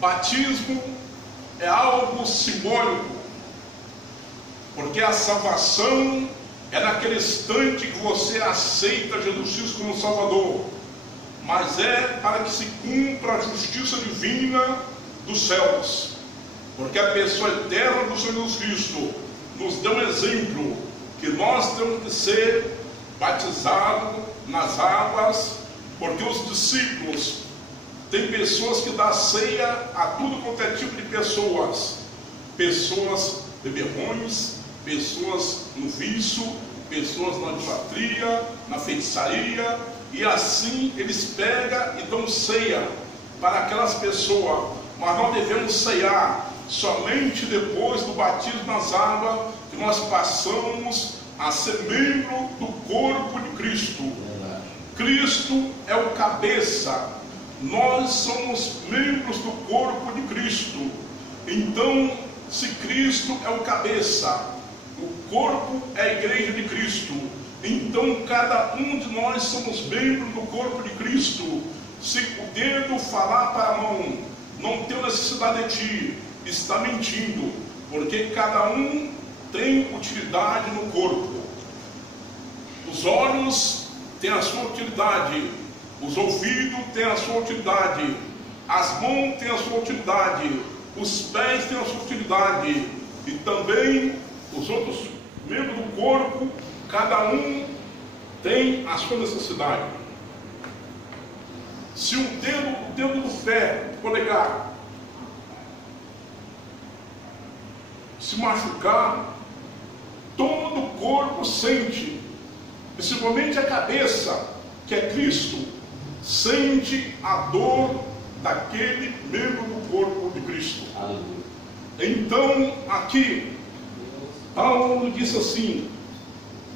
Batismo é algo simbólico, porque a salvação é naquele instante que você aceita Jesus Cristo como Salvador, mas é para que se cumpra a justiça divina dos céus, porque a pessoa eterna do Senhor Jesus Cristo nos deu um exemplo, que nós temos que ser batizados nas águas, porque os discípulos, tem pessoas que dão ceia a tudo quanto é tipo de pessoas, pessoas beberrões, pessoas no vício, pessoas na idolatria, na feitiçaria, e assim eles pegam e dão ceia para aquelas pessoas, mas nós devemos ceiar somente depois do batismo nas águas, que nós passamos a ser membro do corpo de Cristo. Cristo é o cabeça, nós somos membros do corpo de Cristo. Então, se Cristo é o cabeça, o corpo é a igreja de Cristo, então cada um de nós somos membros do corpo de Cristo. Se o dedo falar para a mão, não tenho necessidade de ti, está mentindo, porque cada um tem utilidade no corpo. Os olhos têm a sua utilidade, os ouvidos têm a sua utilidade, as mãos têm a sua utilidade, os pés têm a sua utilidade, e também os outros membros do corpo, cada um tem a sua necessidade. Se o dedo do pé, polegar, se machucar, todo o corpo sente, principalmente a cabeça, que é Cristo, sente a dor daquele membro do corpo de Cristo. Então, aqui, Paulo disse assim: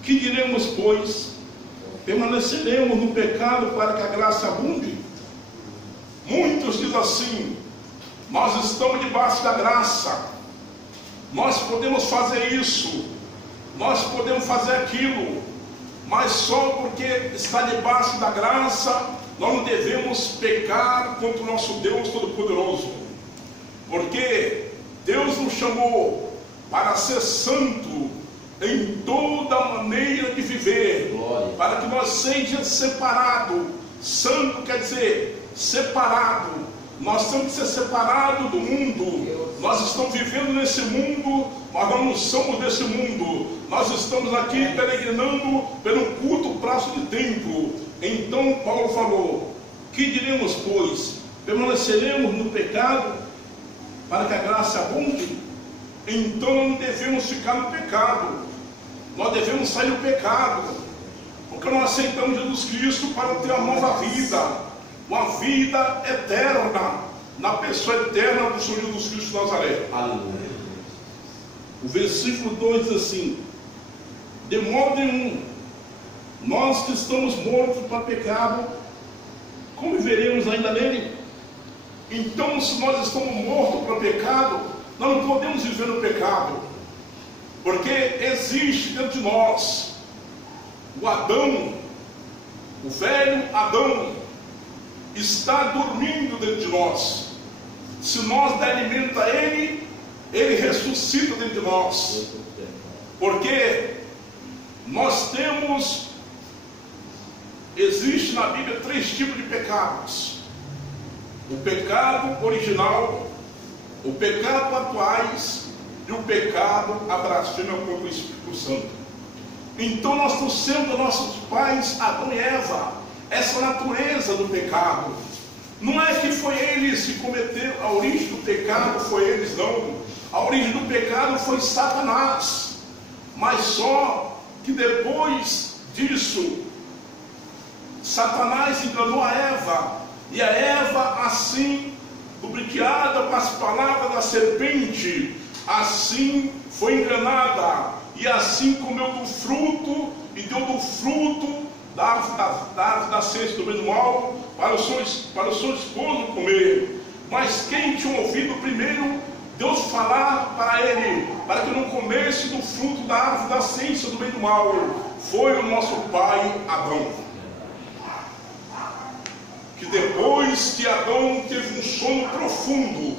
que diremos, pois? Permaneceremos no pecado para que a graça abunde? Muitos dizem assim: nós estamos debaixo da graça, nós podemos fazer isso, nós podemos fazer aquilo, mas só porque está debaixo da graça, nós não devemos pecar contra o nosso Deus Todo-Poderoso, porque Deus nos chamou para ser santo em toda maneira de viver. Glória. Para que nós sejamos separados. Santo quer dizer separado. Nós temos que ser separados do mundo. Deus. Nós estamos vivendo nesse mundo, mas nós não somos desse mundo. Nós estamos aqui peregrinando pelo culto prazo de tempo. Então Paulo falou: que diremos, pois? Permaneceremos no pecado para que a graça abunde? Então não devemos ficar no pecado, nós devemos sair do pecado, porque nós aceitamos Jesus Cristo para ter uma nova vida, uma vida eterna, na pessoa eterna do Senhor Jesus Cristo de Nazaré. Aleluia. O versículo 2 diz assim: de modo nenhum, nós que estamos mortos para o pecado, como viveremos ainda nele? Então, se nós estamos mortos para o pecado, nós não podemos viver no pecado, porque existe dentro de nós o Adão, o velho Adão, está dormindo dentro de nós. Se nós der alimento a ele, ele ressuscita dentro de nós, porque nós temos, existe na Bíblia 3 tipos de pecados: o pecado original, o pecado atuais e o pecado a blasfêmia contra o Espírito Santo. Então nós trouxemos dos nossos pais Adão e Eva essa natureza do pecado. Não é que foi eles que cometeram, a origem do pecado foi eles, não. A origem do pecado foi Satanás, mas só que depois disso Satanás enganou a Eva, e a Eva, assim, lubrificada com as palavras da serpente, assim foi enganada, e assim comeu do fruto, e deu do fruto da árvore da ciência do bem e do mal, para o seu esposo comer. Mas quem tinha ouvido primeiro Deus falar para ele, para que não comesse do fruto da árvore da ciência do bem e do mal, foi o nosso pai Adão. Que depois que Adão teve um sono profundo, profundo.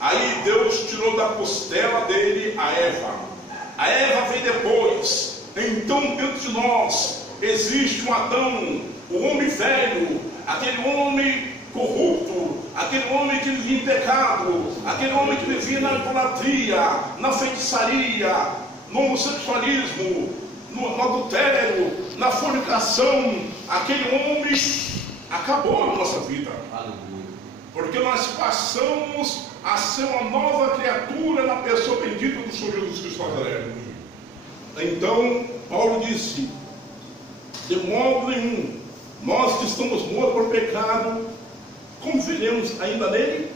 Aí Deus tirou da costela dele a Eva. A Eva veio depois. Então dentro de nós existe um Adão, o homem velho, aquele homem corrupto, aquele homem que vivia em pecado, aquele homem que vivia na idolatria, na feitiçaria, no homossexualismo, no adultério, na fornicação. Aquele homem acabou na nossa vida, porque nós passamos a ser uma nova criatura na pessoa bendita do Senhor Jesus Cristo Nazaré. Então Paulo disse: de modo nenhum, nós que estamos mortos por pecado, como vivemos ainda nele?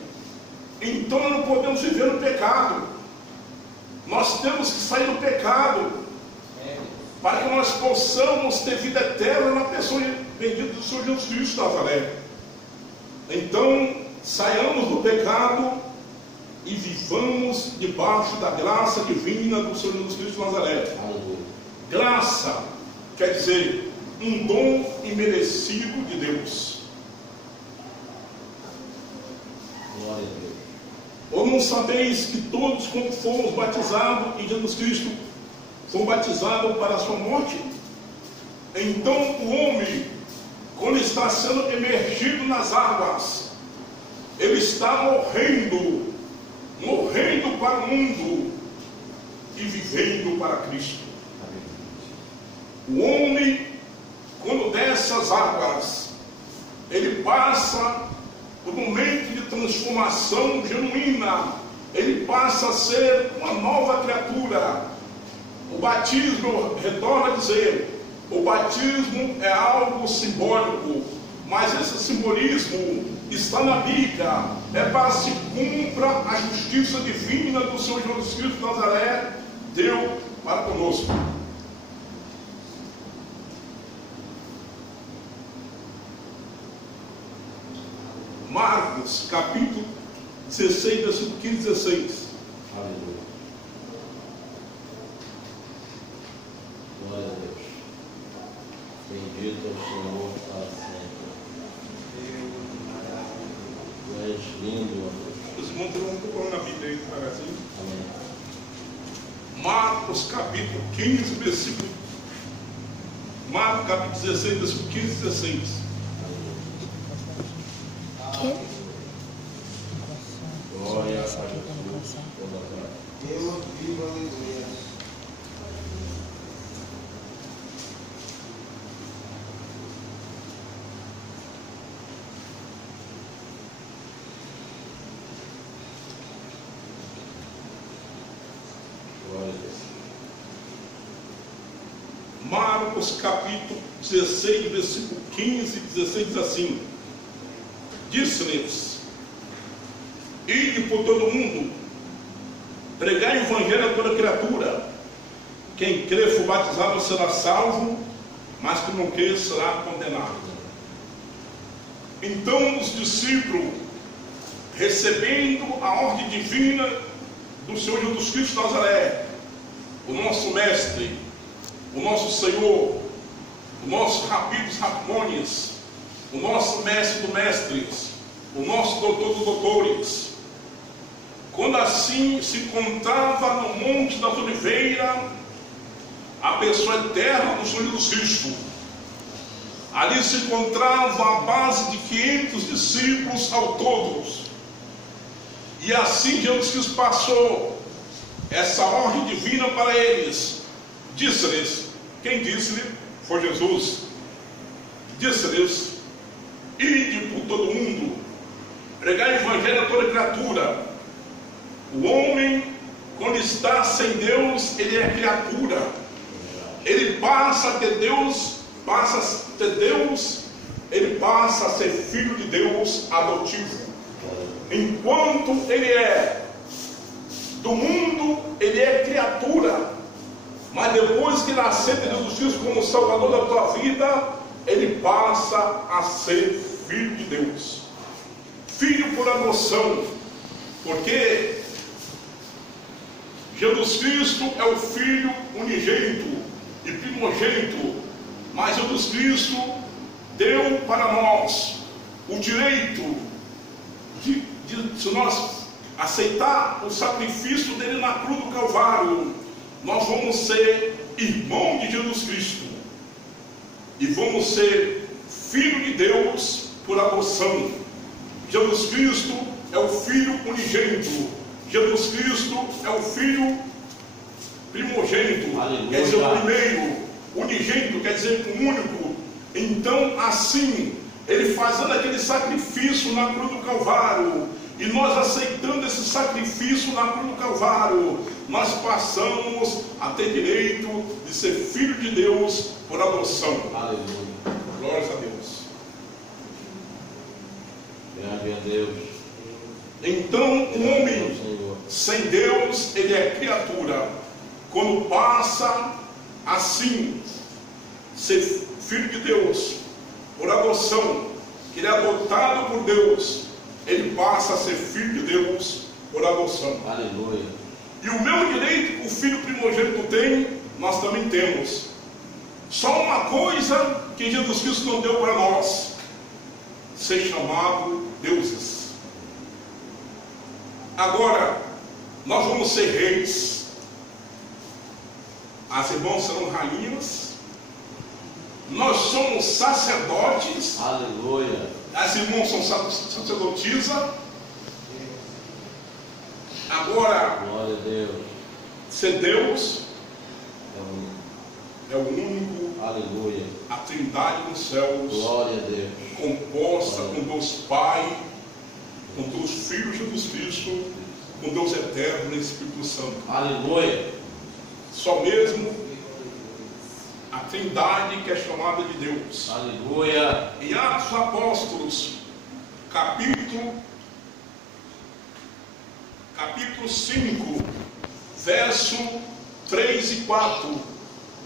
Então nós não podemos viver no pecado. Nós temos que sair do pecado para que nós possamos ter vida eterna na pessoa bendita do Senhor Jesus Cristo Nazaré. Então saiamos do pecado e vivamos debaixo da graça divina do Senhor Jesus Cristo Nazaré. Graça quer dizer um dom imerecido de Deus. Glória a Deus. Ou não sabeis que todos, quando fomos batizados em Jesus Cristo, são batizados para a sua morte? Então o homem, quando está sendo emergido nas águas, ele está morrendo para o mundo e vivendo para Cristo. O homem, quando desce as águas, ele passa por um momento de transformação genuína, ele passa a ser uma nova criatura. O batismo, retorna a dizer, o batismo é algo simbólico, mas esse simbolismo está na Bíblia, é para que se cumpra a justiça divina do Senhor Jesus Cristo de Nazaré, deu para conosco. Marcos, capítulo 16, versículo 15 e 16. Aleluia. Glória a Deus. Bendito é o Senhor para sempre. Tu és lindo, ó Deus. Os irmãos estão procurando na Bíblia aí, devagarzinho. Amém. Marcos, capítulo 15, versículo. Marcos, capítulo 16, versículo 15 e 16. Glória a Jesus. Deus viva, aleluia. Glória a Deus. Marcos, capítulo 16, versículo 15 e 16 diz assim: disse-lhes: ide por todo o mundo, pregai o evangelho a toda criatura. Quem crer for batizado será salvo, mas quem não crer será condenado. Então os discípulos, recebendo a ordem divina do Senhor Jesus Cristo de Nazaré, o nosso mestre, o nosso Senhor, o nosso Rabi dos Ramones, o nosso mestre dos mestres, o nosso doutor dos doutores, quando assim se encontrava no Monte das Oliveiras, a pessoa eterna do Senhor Jesus Cristo, ali se encontrava a base de 500 discípulos ao todos, e assim Jesus Cristo passou essa ordem divina para eles. Disse-lhes, quem disse-lhe foi Jesus, disse-lhes: ide por todo mundo, pregai o evangelho a toda criatura. O homem, quando está sem Deus, ele é criatura, ele passa a ter Deus, ele passa a ser filho de Deus adotivo. Enquanto ele é do mundo, ele é criatura, mas depois que nasceu de Jesus Cristo como Salvador da tua vida, ele passa a ser filho de Deus, filho por adoção, porque Jesus Cristo é o Filho unigênito e primogênito, mas Jesus Cristo deu para nós o direito se nós aceitar o sacrifício dele na cruz do Calvário, nós vamos ser irmão de Jesus Cristo e vamos ser filho de Deus por adoção. Jesus Cristo é o Filho unigênito. Jesus Cristo é o Filho primogênito. Aleluia. Quer dizer, o primeiro. Unigênito quer dizer único. Então, assim, ele fazendo aquele sacrifício na cruz do Calvário, e nós aceitando esse sacrifício na cruz do Calvário, nós passamos a ter direito de ser filho de Deus por adoção. Aleluia. Glórias a Deus. Grande é Deus. Então, um homem sem Deus, ele é criatura. Quando passa assim, ser filho de Deus por adoção, que ele é adotado por Deus, ele passa a ser filho de Deus por adoção. Aleluia. E o mesmo direito que o filho primogênito tem, nós também temos. Só uma coisa que Jesus Cristo não deu para nós: ser chamado deuses. Agora, nós vamos ser reis. As irmãs serão rainhas. Nós somos sacerdotes. Aleluia. As irmãs são sacerdotisas. Agora, Glória a Deus. ser Deus É é o único, Aleluia. a trindade nos céus, Glória a Deus. composta com Deus Pai, com Deus Filho Jesus Cristo, com Deus Eterno e Espírito Santo. Aleluia. Só mesmo a trindade que é chamada de Deus. Aleluia. Em Atos dos Apóstolos, capítulo 5, verso 3 e 4,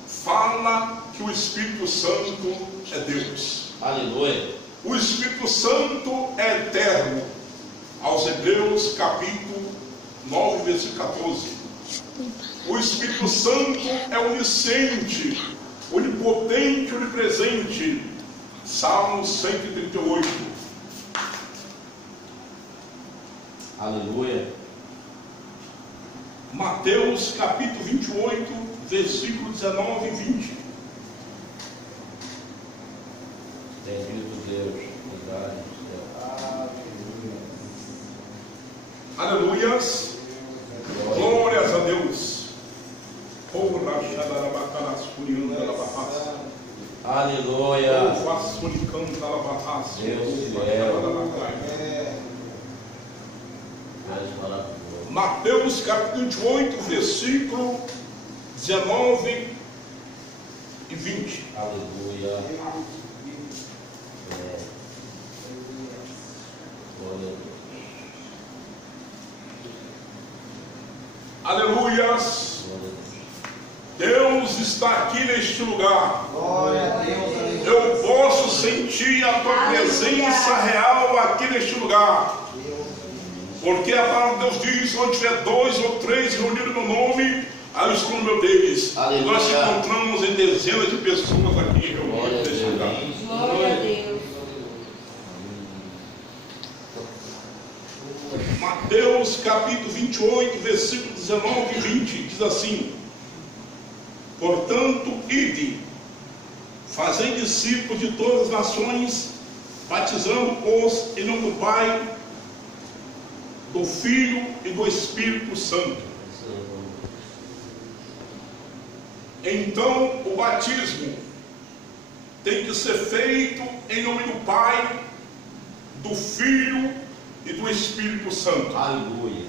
fala que o Espírito Santo é Deus. Aleluia. O Espírito Santo é eterno. Aos Hebreus, capítulo 9, versículo 14. O Espírito Santo é onisciente, onipotente, onipresente. Salmo 138. Aleluia. Mateus, capítulo 28, versículo 19 e 20. Bendito Deus. Verdade. Aleluias. Glórias a Deus. Aleluia. Mateus capítulo 28, versículo 19 e 20. Aleluia. Aleluias. Deus está aqui neste lugar. Glória a Deus. Eu posso sentir a tua presença real aqui neste lugar. Porque a palavra de Deus diz: onde tiver 2 ou 3 reunidos no meu nome, aí eu estou no meu deles. Aleluia. Nós encontramos em dezenas de pessoas aqui reunidas neste lugar. Glória a Deus. Mateus capítulo 28, versículo 19 e 20 diz assim: portanto, ide, fazei discípulos de todas as nações, batizando-os em nome do Pai, do Filho e do Espírito Santo. Então, o batismo tem que ser feito em nome do Pai, do Filho e do Espírito Santo. Aleluia.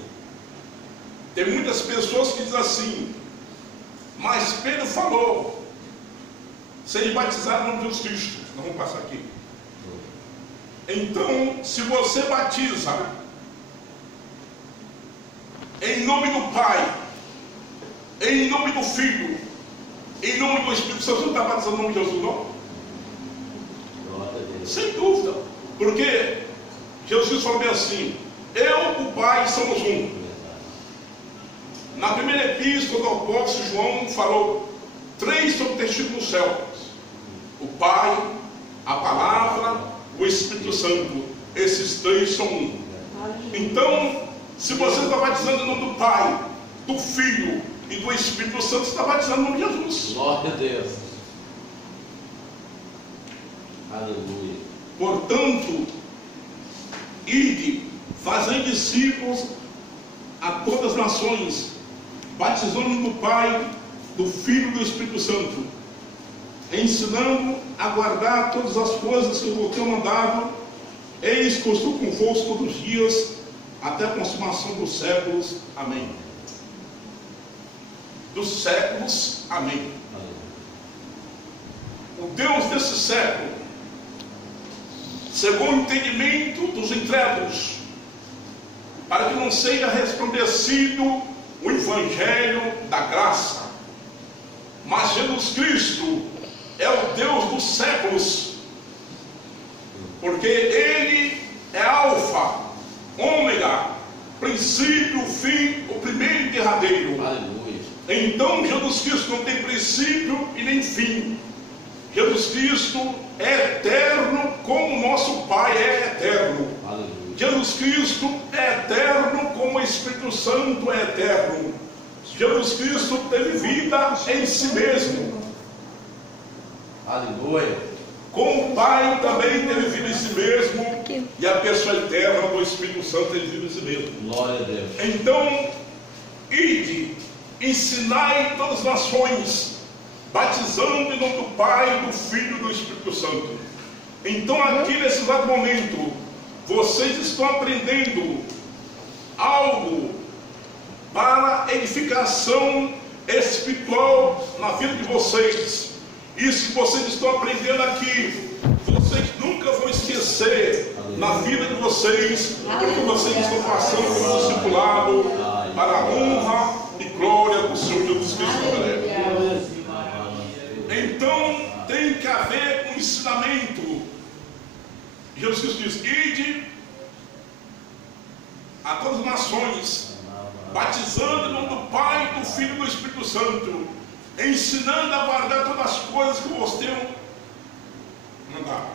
Tem muitas pessoas que dizem assim: mas Pedro falou, seja batizado no nome de Jesus Cristo. Nós vamos passar aqui. Então, se você batiza em nome do Pai, em nome do Filho, em nome do Espírito Santo, você não está batizando no nome de Jesus, não? Glória a Deus. Sem dúvida. Porque Jesus falou bem assim: eu, o Pai, somos um. Na primeira epístola do apóstolo João falou 3 sobre testigo no céu: o Pai, a Palavra, o Espírito Santo. Esses 3 são um. Então, se você está batizando em nome do Pai, do Filho e do Espírito Santo, você está batizando em nome de Jesus. Glória a Deus. Aleluia. Portanto, ide, fazei discípulos a todas as nações, batizando no Pai, do Filho e do Espírito Santo, ensinando a guardar todas as coisas que eu vos tenho mandado. Eis que eu estou convosco todos os dias, até a consumação dos séculos. Amém. Dos séculos. Amém. O Deus desse século cegou o entendimento dos incrédulos, para que não seja resplandecido o Evangelho da graça. Mas Jesus Cristo é o Deus dos séculos, porque Ele é Alfa, Ômega, princípio, fim, o primeiro e derradeiro. Aleluia. Então Jesus Cristo não tem princípio e nem fim. Jesus Cristo é eterno, como nosso Pai é eterno. Aleluia. Jesus Cristo é eterno, como o Espírito Santo é eterno. Jesus Cristo teve vida em si mesmo. Aleluia. Como o Pai também teve vida em si mesmo, e a pessoa eterna do Espírito Santo teve vida em si mesmo. Glória a Deus. Então, ide, ensinai todas as nações, batizando em nome do Pai, do Filho e do Espírito Santo. Então, aqui nesse exato momento, vocês estão aprendendo algo para edificação espiritual na vida de vocês. Isso que vocês estão aprendendo aqui, vocês nunca vão esquecer na vida de vocês, porque vocês estão passando por um discipulado para a honra e glória do Senhor Jesus Cristo. Então tem que haver um ensinamento. Jesus Cristo diz: ide a todas as nações, batizando em nome do Pai, do Filho e do Espírito Santo, ensinando a guardar todas as coisas que vos tenho mandado.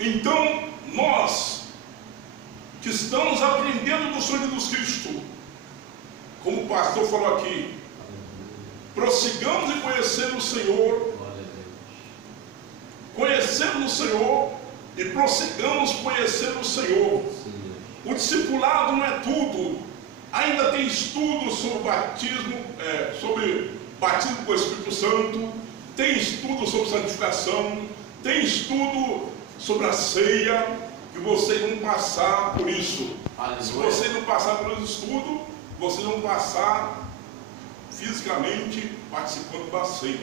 Então, nós que estamos aprendendo do Senhor Jesus Cristo, como o pastor falou aqui, prossigamos em conhecer o Senhor, conhecemos o Senhor e prossigamos conhecer o Senhor. O discipulado não é tudo. Ainda tem estudo sobre batismo, sobre batismo com o Espírito Santo, tem estudo sobre santificação, tem estudo sobre a ceia, que vocês vão passar por isso. Se vocês não passar por esse estudo, vocês vão passar fisicamente participando da ceia.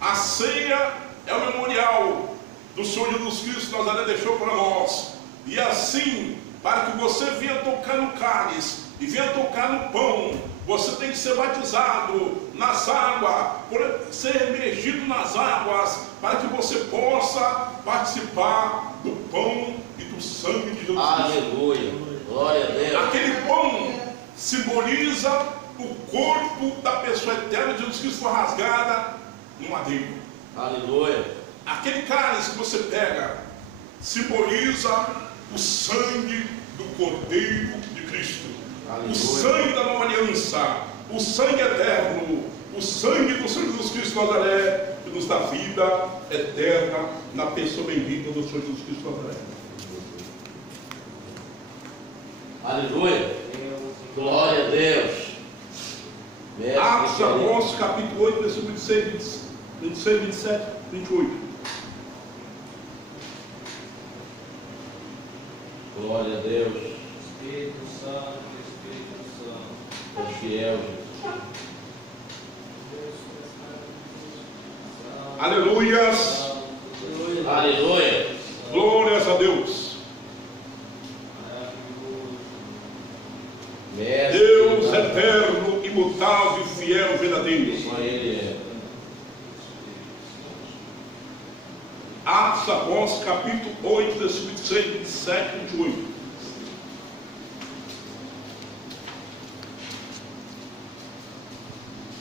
A ceia é o memorial do Senhor Jesus Cristo que Nazaré deixou para nós. E assim, para que você venha tocar no cálice e venha tocar no pão, você tem que ser batizado nas águas, ser emergido nas águas, para que você possa participar do pão e do sangue de Jesus Cristo. Aleluia. Glória a Deus. Aquele pão simboliza o corpo da pessoa eterna de Jesus Cristo, foi rasgada no madeiro. Aleluia. Aquele cálice que você pega simboliza o sangue do Cordeiro de Cristo. Aleluia. O sangue da nova aliança, o sangue eterno, o sangue do Senhor Jesus Cristo Nazaré, que nos dá vida eterna na pessoa bendita do Senhor Jesus Cristo Nazaré. Aleluia. Glória a Deus. Atos dos Apóstolos, capítulo 8, versículo 26, 27, 28. Glória a Deus. Espírito Santo, Espírito Santo. É fiel. Aleluias. Aleluia. Glórias a Deus. Deus eterno, imutável, fiel, verdadeiro. Só Ele é. Atos dos Apóstolos, capítulo 8, versículo 26, 27 e 28.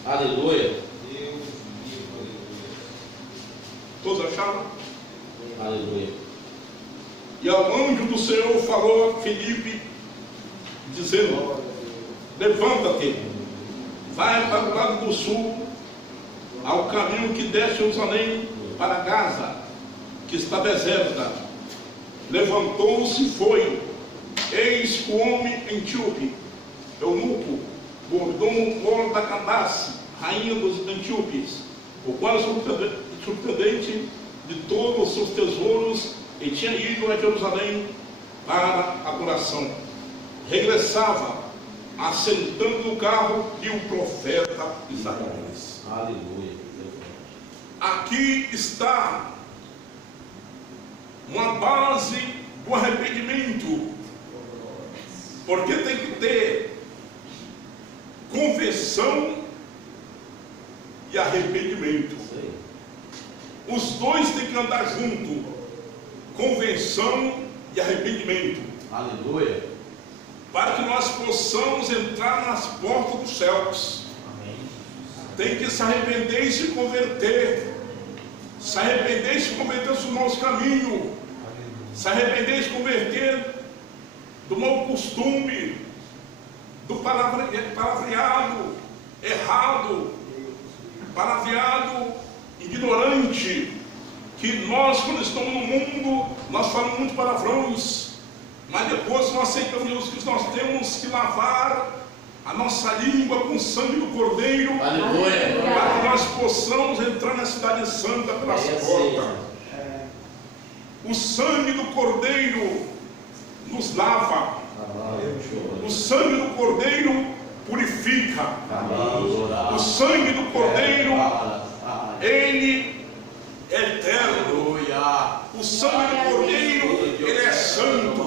Aleluia. Deus vivo, aleluia. Todos acharam? Aleluia. E E o anjo do Senhor falou a Filipe, dizendo: levanta-te, vai para o lado do sul, ao caminho que desce Jerusalém para Gaza, que está deserta. Levantou-se e foi. Eis que o homem etíope, eunuco, mordomo da Candace, rainha dos etíopes, o qual é surpreendente de todos os seus tesouros, e tinha ido a Jerusalém para adoração. Regressava, assentando no carro, e o profeta Isaías. Aleluia. Aqui está uma base do arrependimento, porque tem que ter conversão e arrependimento. Os dois têm que andar junto, conversão e arrependimento. Aleluia. Para que nós possamos entrar nas portas dos céus. Tem que se arrepender e se converter. Se arrepender e se converter do mau caminho. Se arrepender e se converter do mau costume, do palavreado errado, palavreado ignorante, que nós, quando estamos no mundo, nós falamos muito palavrões, mas depois nós aceitamos que nós temos que lavar a nossa língua com o sangue do Cordeiro. Aleluia. Para que nós possamos entrar na cidade santa pelas portas. O sangue do Cordeiro nos lava. O sangue do Cordeiro purifica. O sangue do Cordeiro, ele é eterno. O sangue do Cordeiro, ele é santo.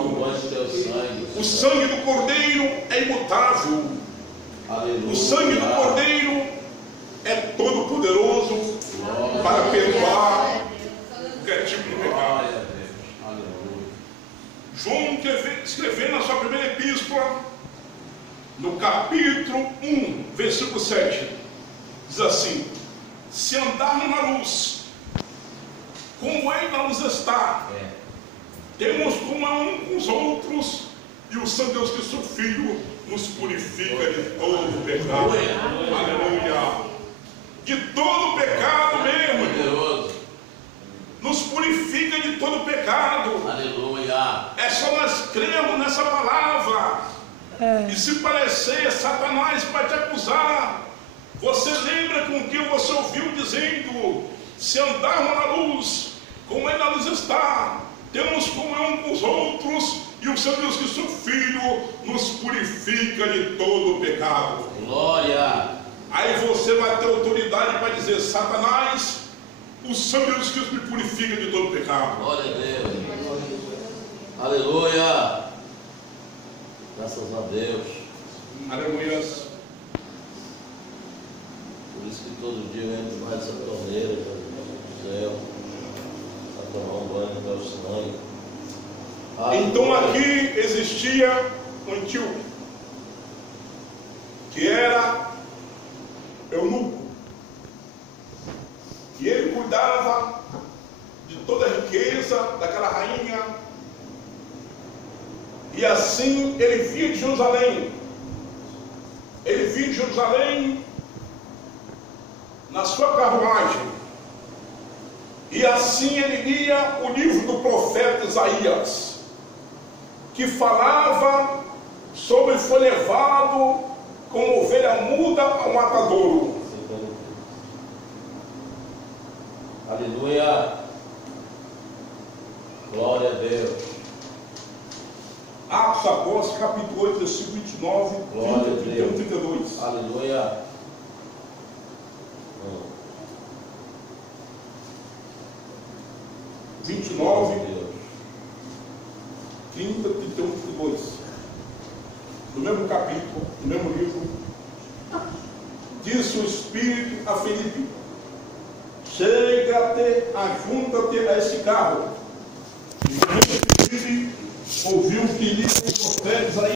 O sangue do Cordeiro é imutável. O sangue do Cordeiro é todo poderoso para perdoar qualquer tipo de pecado. João escrevendo na sua primeira epístola, no capítulo 1, versículo 7, diz assim: se andarmos na luz, como ele na luz está, temos comunhão com os outros, e o Santo Deus Cristo Filho nos purifica de todo pecado. Aleluia! De todo pecado mesmo, irmão. Nos purifica de todo pecado. Aleluia. É só nós cremos nessa palavra. E se parecer Satanás para te acusar, você lembra com que você ouviu dizendo: se andarmos na luz, como ele na luz está, temos comunhão com os outros, e o Senhor Deus Cristo Filho nos purifica de todo pecado. Glória. Aí você vai ter autoridade para dizer: Satanás, o Senhor Deus Cristo me purifica de todo pecado. Glória a Deus. Aleluia. Graças a Deus. Aleluia. Por isso que todo dia eu entro mais nessa torneira do céu para tomar um banho do meu sangue. Então aqui existia um etíope, que era eunuco, e ele cuidava de toda a riqueza daquela rainha, e assim ele vinha de Jerusalém, na sua carruagem, e assim ele lia o livro do profeta Isaías, que falava sobre foi levado como ovelha muda ao matadouro. Aleluia. Glória a Deus. Atos Apóstolos, capítulo 8, versículo 29, 30, 31, 32. Aleluia. 29, 30, 31, 32. No mesmo capítulo, no mesmo livro, disse o Espírito a Filipe: chega-te, ajunta-te a esse carro. E Filipe ouviu que lia os profetas aí.